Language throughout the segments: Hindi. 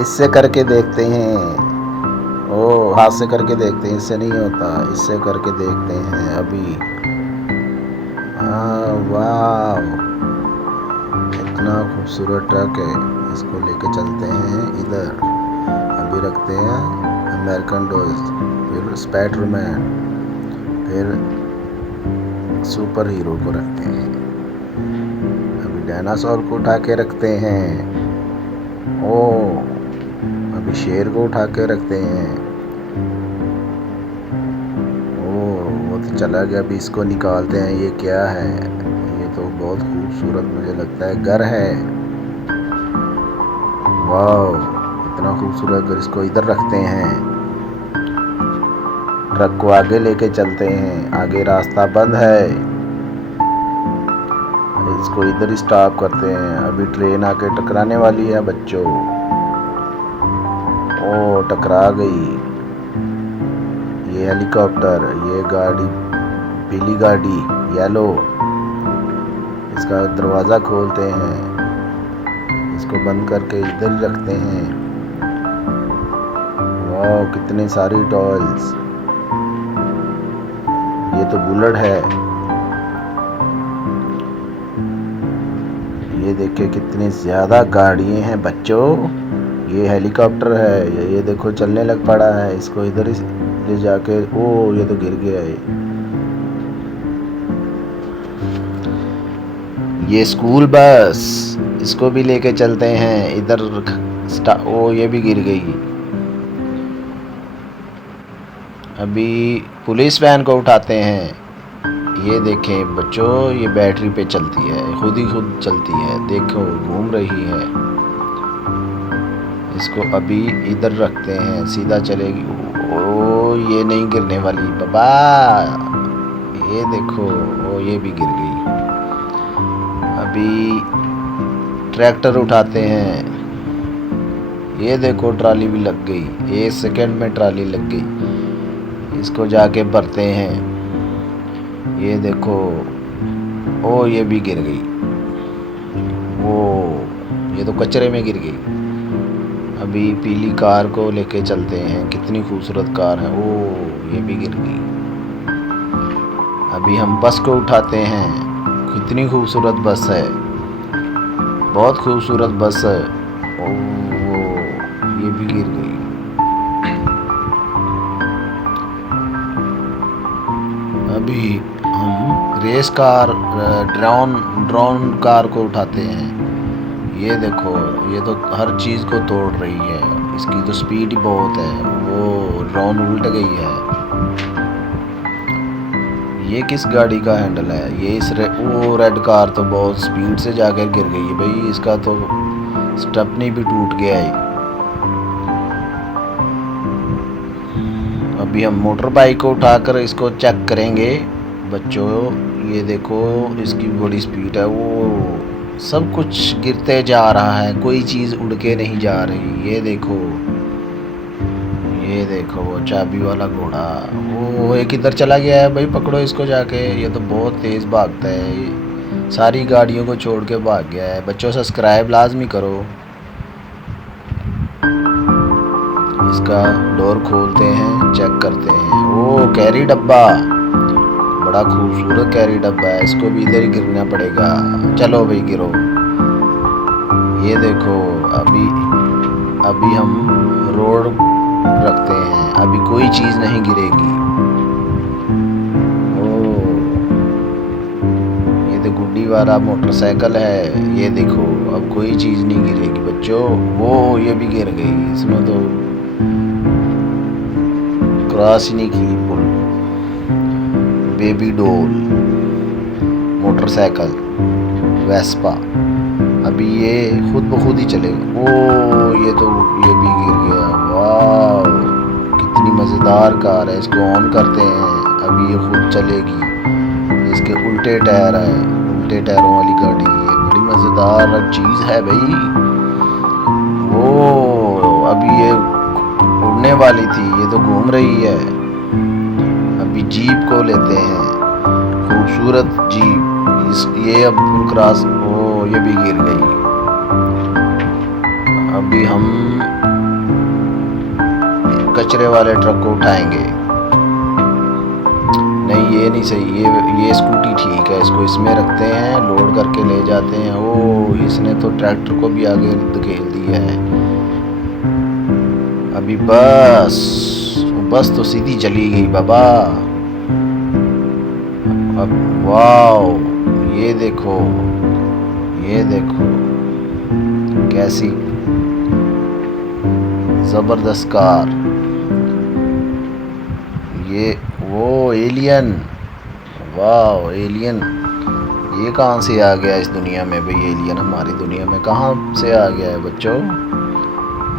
इससे करके देखते हैं। ओ, हाथ से करके देखते हैं, इससे नहीं होता, इससे करके देखते हैं अभी। वाह, इतना खूबसूरत ट्रक है। इसको लेके चलते हैं इधर। अभी रखते हैं अमेरिकन डॉल्स, फिर स्पाइडरमैन, फिर सुपर हीरो को रखते हैं। अभी डायनासोर को उठा के रखते हैं। ओ, अभी शेर को उठा के रखते हैं। ओ, वो तो चला गया। अभी इसको निकालते हैं। ये क्या है? ये तो बहुत खूबसूरत मुझे लगता है घर है। वाह, इतना खूबसूरत घर। इसको इधर रखते हैं। ट्रक को आगे लेके चलते हैं। आगे रास्ता बंद है। इसको इधर ही स्टॉप करते हैं। अभी ट्रेन आके टकराने वाली है बच्चों। ओ, टकरा गई। ये हेलीकॉप्टर, ये गाड़ी, पीली गाड़ी, येलो। इसका दरवाज़ा खोलते हैं। इसको बंद करके इधर ही रखते हैं। वाह, कितनी सारी टॉयल्स। ये तो बुलेट है। ये देखिए कितनी ज़्यादा गाड़ियाँ हैं बच्चों। ये हेलीकॉप्टर है। ये देखो चलने लग पड़ा है। इसको इधर ही ले जाके, ओ, ये तो गिर गया है। ये स्कूल बस, इसको भी लेके चलते हैं इधर। ओ, ये भी गिर गई। अभी पुलिस वैन को उठाते हैं। ये देखें बच्चों, ये बैटरी पे चलती है, खुद ही खुद चलती है। देखो घूम रही है। इसको अभी इधर रखते हैं, सीधा चलेगी। ओ, ये नहीं गिरने वाली बाबा। ये देखो, ओ, ये भी गिर गई। अभी ट्रैक्टर उठाते हैं। ये देखो ट्राली भी लग गई। 1 सेकंड में ट्राली लग गई। इसको जाके भरते हैं। ये देखो, ओ, ये भी गिर गई। ओ, ये तो कचरे में गिर गई। अभी पीली कार को लेके चलते हैं। कितनी खूबसूरत कार है। ओ, ये भी गिर गई। अभी हम बस को उठाते हैं। कितनी खूबसूरत बस है, बहुत खूबसूरत बस है। ओ, ये भी गिर गई। अभी हम रेस कार, ड्रोन कार को उठाते हैं। ये देखो, ये तो हर चीज़ को तोड़ रही है। इसकी तो स्पीड ही बहुत है। वो ड्रोन उल्ट गई है। ये किस गाड़ी का हैंडल है? ये वो रेड कार तो बहुत स्पीड से जाकर गिर गई है भाई। इसका तो स्टेपनी भी टूट गया है। अभी हम मोटर बाइक को उठाकर इसको चेक करेंगे बच्चों। ये देखो, इसकी बड़ी स्पीड है। वो सब कुछ गिरते जा रहा है, कोई चीज़ उड़ के नहीं जा रही। ये देखो, ये देखो वो चाबी वाला घोड़ा। वो एक इधर चला गया है भाई, पकड़ो इसको जाके। ये तो बहुत तेज़ भागता है। ये सारी गाड़ियों को छोड़ के भाग गया है। बच्चों सब्सक्राइब लाजमी करो। इसका डोर खोलते हैं, चेक करते हैं। ओ, कैरी डब्बा, बड़ा खूबसूरत कैरी डब्बा है। इसको भी इधर ही गिरना पड़ेगा। चलो भाई गिरो। ये देखो, अभी हम रोड रखते हैं। अभी कोई चीज़ नहीं गिरेगी। ओ, ये तो गुड्डी वाला मोटरसाइकिल है। ये देखो, अब कोई चीज़ नहीं गिरेगी बच्चों। वो, ये भी गिर गई। इसमें तो क्रॉस ही नहीं की पुल। Baby doll, motorcycle, Vespa. अभी ये खुद ब खुद ही चलेगा। ओ, ये भी गिर गया। वाह, कितनी मज़ेदार कार है। इसको ऑन करते हैं। अभी ये खुद चलेगी। इसके उल्टे टायर है, उल्टे टायरों वाली गाड़ी। ये बड़ी मज़ेदार चीज़ है भाई। ओ, अभी ये उड़ने वाली थी, ये तो घूम रही है। अभी जीप को लेते हैं, खूबसूरत जीप। ये अब फुल क्रॉस। ओ, ये भी गिर गई। अभी हम कचरे वाले ट्रक को उठाएंगे। नहीं ये नहीं सही, ये स्कूटी ठीक है, इसको इसमें रखते हैं, लोड करके ले जाते हैं। ओ इसने तो ट्रैक्टर को भी आगे धकेल दिया है। अभी बस तो सीधी चली गई बाबा। अब वाओ ये देखो कैसी जबरदस्त कार। ये वो एलियन, वाह एलियन, ये कहाँ से आ गया इस दुनिया में भाई? एलियन हमारी दुनिया में कहाँ से आ गया है बच्चों?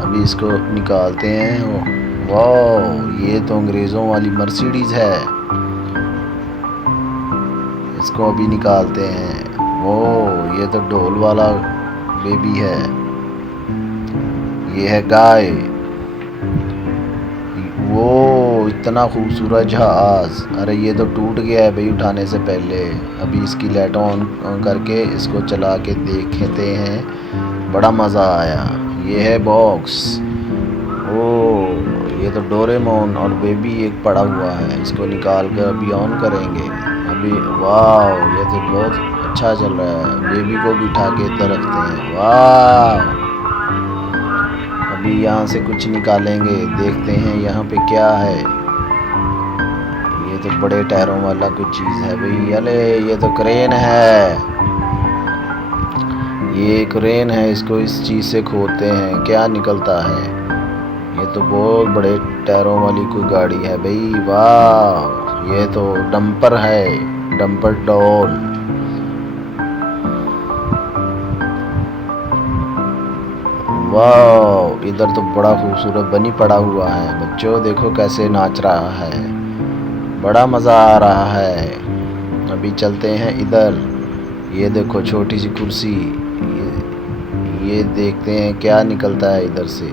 अभी इसको निकालते हैं। वाह ये तो अंग्रेज़ों वाली मर्सिडीज है, इसको अभी निकालते हैं। वो ये तो ढोल वाला बेबी है। ये है गाय। वो इतना खूबसूरत जहाज, अरे ये तो टूट गया है भाई उठाने से पहले। अभी इसकी लाइट ऑन करके इसको चला के देखते हैं, बड़ा मज़ा आया। ये है बॉक्स। ओ ये तो डोरेमोन और बेबी एक पड़ा हुआ है, इसको निकाल कर अभी ऑन करेंगे। अभी वाह ये तो बहुत अच्छा चल रहा है। बेबी को बिठा के इधर रखते हैं। वाह अभी यहाँ से कुछ निकालेंगे, देखते हैं यहाँ पे क्या है। ये तो बड़े टायरों वाला कुछ चीज़ है भाई। अरे ये तो क्रेन है, ये क्रेन है, इसको इस चीज़ से खोदते हैं, क्या निकलता है? ये तो बहुत बड़े टायरों वाली कोई गाड़ी है भाई। वाह ये तो डंपर है, डंपर डॉल। वाह इधर तो बड़ा खूबसूरत बनी पड़ा हुआ है बच्चों, देखो कैसे नाच रहा है, बड़ा मज़ा आ रहा है। अभी चलते हैं इधर। ये देखो छोटी सी कुर्सी, ये देखते हैं क्या निकलता है इधर से।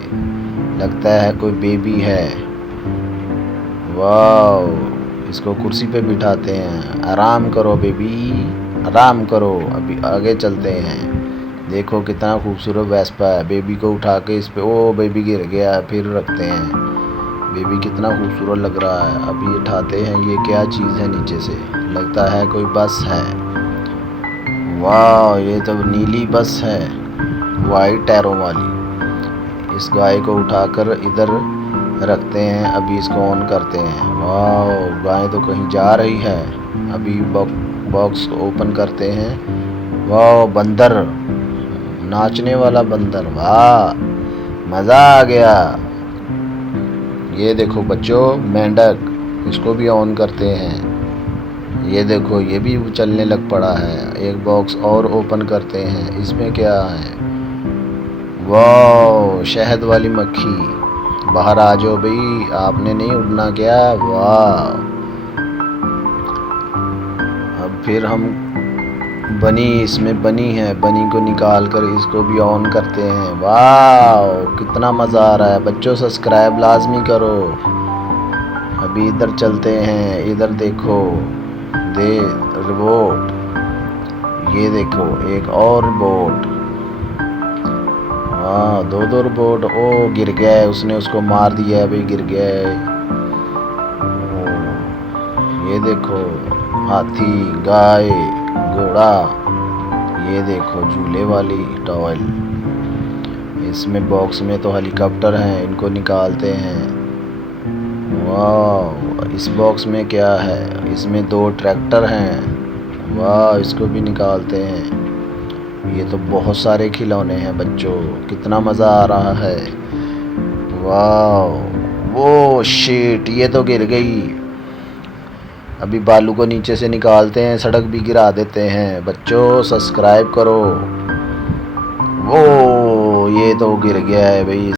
लगता है कोई बेबी है। वाह इसको कुर्सी पे बिठाते हैं। आराम करो बेबी, आराम करो। अभी आगे चलते हैं। देखो कितना खूबसूरत वेस्पा है। बेबी को उठा के इस पे, ओ बेबी गिर गया, फिर रखते हैं। बेबी कितना खूबसूरत लग रहा है। अभी उठाते हैं। ये क्या चीज़ है नीचे से? लगता है कोई बस है। वाह ये तो नीली बस है, वाइट टायरों वाली। इस गाय को उठाकर इधर रखते हैं। अभी इसको ऑन करते हैं। वाह गाय तो कहीं जा रही है। अभी बॉक्स ओपन करते हैं। वाह बंदर, नाचने वाला बंदर, वाह मज़ा आ गया। ये देखो बच्चों मेंढक, इसको भी ऑन करते हैं। ये देखो ये भी चलने लग पड़ा है। एक बॉक्स और ओपन करते हैं। इसमें क्या है? वाह शहद वाली मक्खी, बाहर आ जाओ भाई, आपने नहीं उड़ना क्या? वाह अब फिर हम बनी, इसमें बनी है, बनी को निकाल कर इसको भी ऑन करते हैं। वाह कितना मज़ा आ रहा है बच्चों, सब्सक्राइब लाजमी करो। अभी इधर चलते हैं। इधर देखो दे रोबोट, ये देखो एक और बोट। हाँ दो रोबोट। ओ गिर गया है, उसने उसको मार दिया है भाई, गिर गया है। ये देखो हाथी, गाय, घोड़ा। ये देखो झूले वाली टॉयल। इसमें बॉक्स में तो हेलीकॉप्टर हैं, इनको निकालते हैं। वाह इस बॉक्स में क्या है? इसमें 2 ट्रैक्टर हैं। वाह इसको भी निकालते हैं। ये तो बहुत सारे खिलौने हैं बच्चों, कितना मज़ा आ रहा है। वाह वो शिट, ये तो गिर गई। अभी बालू को नीचे से निकालते हैं, सड़क भी गिरा देते हैं। बच्चों सब्सक्राइब करो। वो ये तो गिर गया है भाई।